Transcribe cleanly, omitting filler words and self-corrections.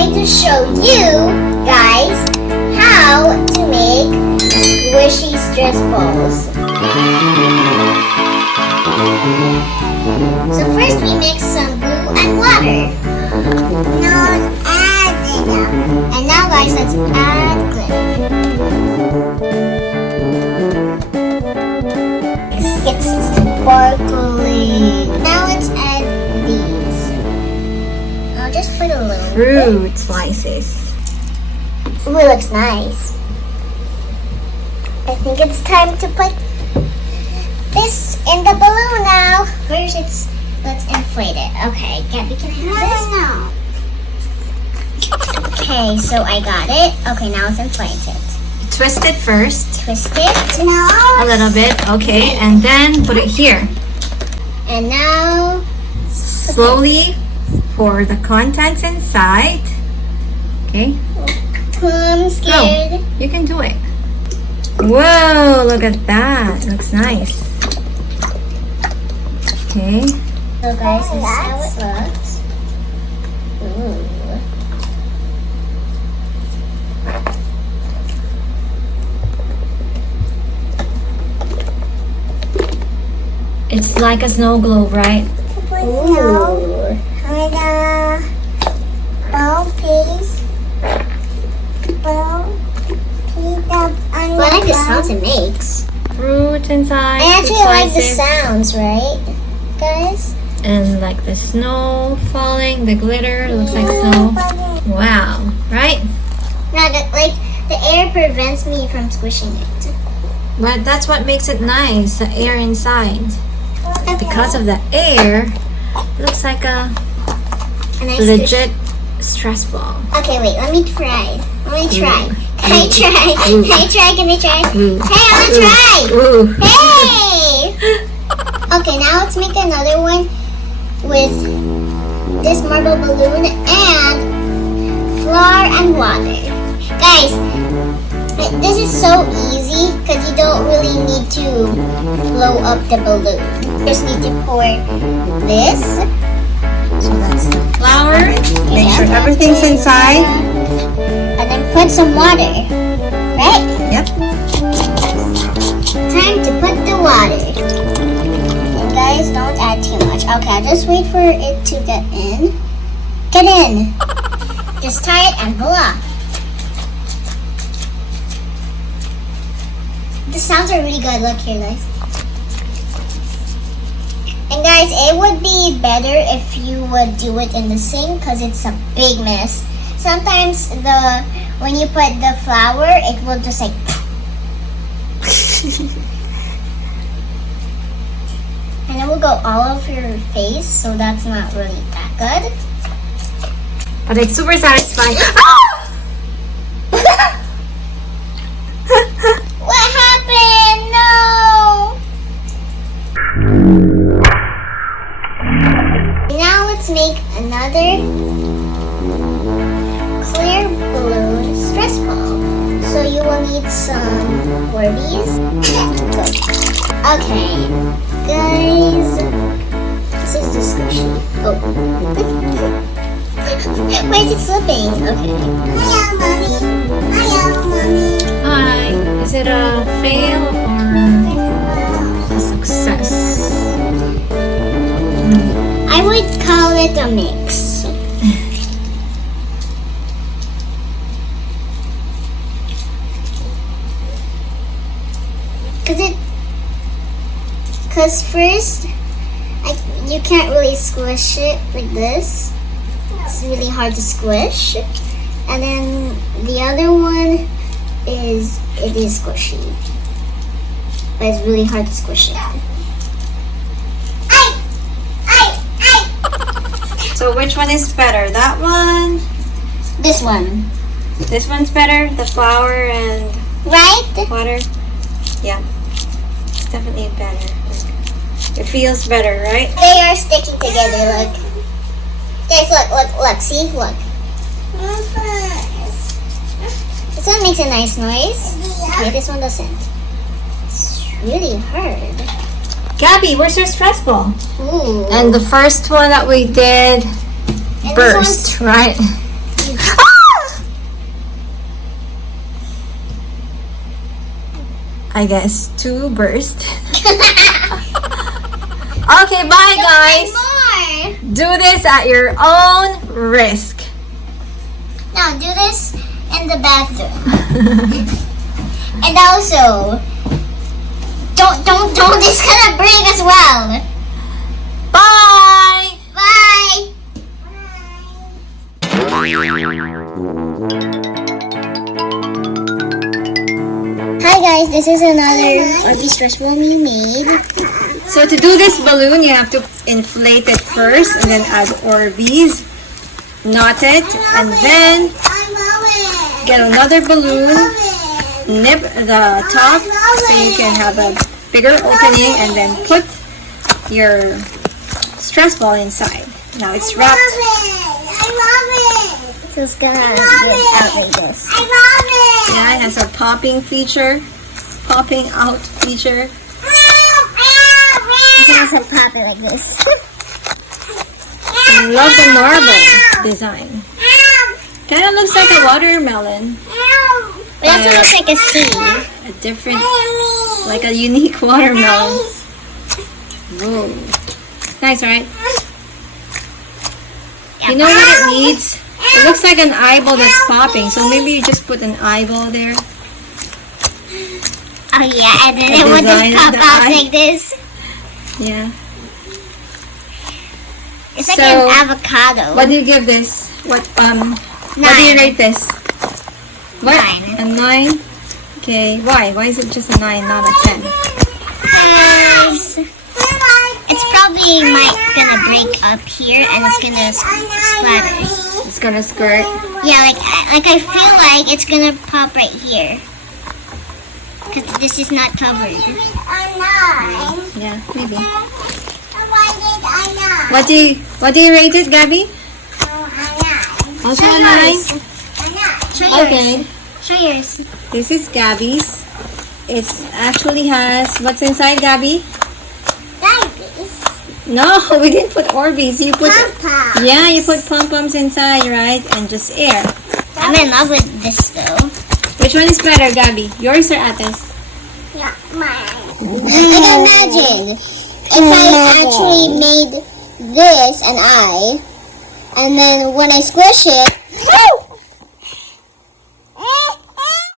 going to show you guys how to make squishy stress balls. So first we mix some glue and water. Now add it up. And now guys, let's add glitter. It's sparkly. Now let's add these. I'll just put a little fruit slices. Ooh, it looks nice. I think it's time to put this in the balloon now. First, let's inflate it. Okay, Gabby, can I have this? No. Okay, so I got it. Okay, now let's inflate it. Twist it first. Twist it. No. A little bit. Okay, and then put it here. And now slowly pour the contents inside. Okay. I'm scared. Oh, you can do it. Whoa, look at that. Looks nice. Okay. So guys, this is how it looks. Ooh. It's like a snow globe, right? Ooh. With a ball piece. I like the sounds it makes. Fruit inside. I actually like the sounds, right, guys? And like the snow falling, the glitter looks like snow. Wow, right? No, like the air prevents me from squishing it. But that's what makes it nice, the air inside. Okay. Because of the air, it looks like a nice legit stress ball. Okay, wait, let me try. Can I try? Can I try? Hey, I want to try! Hey! Okay, now let's make another one with this marble balloon and flour and water. Guys, this is so easy because you don't really need to blow up the balloon. You just need to pour this. So that's the flour. Make sure everything's inside. And then put some water. Right? Yep. Time to put the water. And guys, don't add too much. Okay, I'll just wait for it to get in. Get in. Just tie it and voila. The sounds are really good. Look here, guys. And guys, it would be better if you would do it in the sink because it's a big mess. Sometimes when you put the flour, it will just like and it will go all over your face, so that's not really that good. But it's super satisfying. What happened? No! Now let's make another clear balloon stress ball. So you will need some orbeez. Okay, guys, this is the squishy. Oh. Why is it slipping? Okay. Hiya, mommy. Hiya, mommy. Hi. Is it a fail or a success? I would call it a mix. Because first, you can't really squish it like this. It's really hard to squish. And then the other one is squishy. But it's really hard to squish it. So which one is better? That one? This one. This one's better? The flour and Right? water? Yeah. It's definitely better. It feels better, right? They are sticking together, look. Guys, look, see? Look. This one makes a nice noise. Okay, this one doesn't. It's really hard. Gabby, where's your stress ball? Ooh. And the first one that we did And burst, right? I guess, to burst. Okay, bye guys. More. Do this at your own risk. Now do this in the bathroom. And also, don't. It's gonna break as well. Bye. Bye. Hi guys, this is another orbeez stress ball we made. So to do this balloon, you have to inflate it first and then add orbeez, knot it, and then get another balloon, nip the top so you can have a bigger opening, and then put your stress ball inside. Now it's wrapped. So it's gonna get out like this. Yeah, it has a popping out feature. It has a pop it like this. I love the marble design. Kind of looks like a watermelon. It also looks like a sea. A different, like a unique watermelon. Whoa. Nice, right? You know what it needs? It looks like an eyeball that's popping, so maybe you just put an eyeball there. Oh yeah, and then it would just pop out like this. Yeah. It's like an avocado. What do you give this? What do you rate this? What? 9. A 9? Okay, why? Why is it just a 9, not a 10? Because it's probably gonna break up here and it's gonna splatter. It's gonna squirt. Yeah, like I feel like it's gonna pop right here. Because this is not covered. Yeah, maybe. What do you rate it, Gabby? Also a 9? Show yours. Okay. Show yours. This is Gabby's. It actually has, what's inside, Gabby? No, we didn't put orbeez. You put Pom-pom. Yeah, you put pom-poms inside, right? And just air. I'm in love with this though. Which one is better, Gabby? Yours or Ate's? Yeah, mine. Like imagine if I actually made this an eye, and then when I squish it,